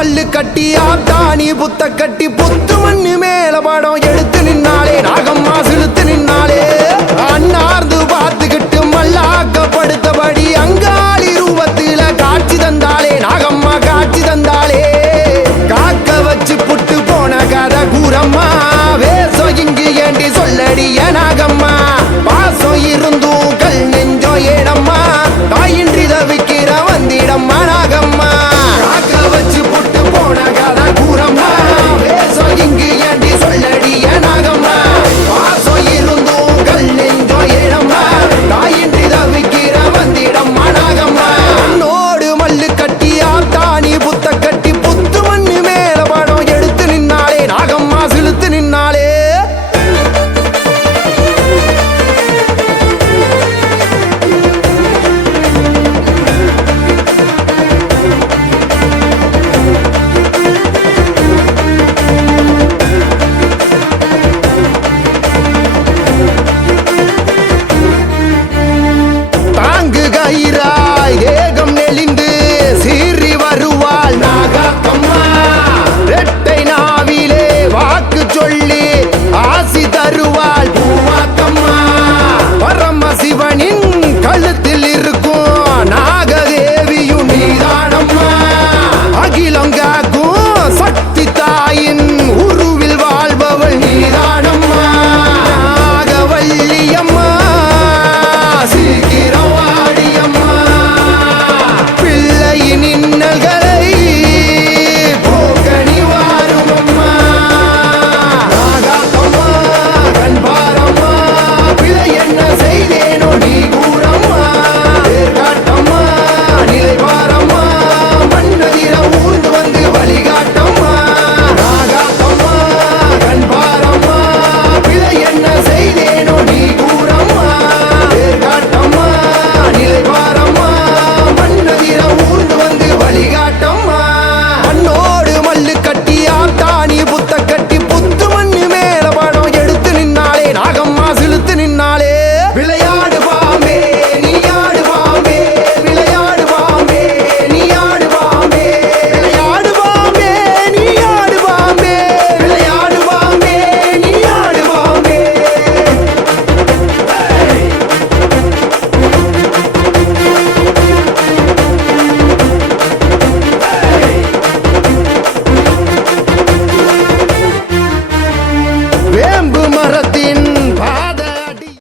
பல்லு கட்டி ஆத்தாணி புத்த கட்டி புத்து மண்ணு மேல படம் எடுத்து நின்னாலே நாகம்மா சிலுத்து நின்னாலே அண்ணார்ந்து பார்த்துக்கிட்டு மல்லாக்கப்படுத்தபடி அங்காளி ரூபத்தில காட்சி தந்தாலே நாகம்மா காட்சி தந்தாலே காக்க வச்சு புட்டு போன கதை கூறம்மா வேசம் இங்கு ஏண்டி சொல்லடிய நாகம்மா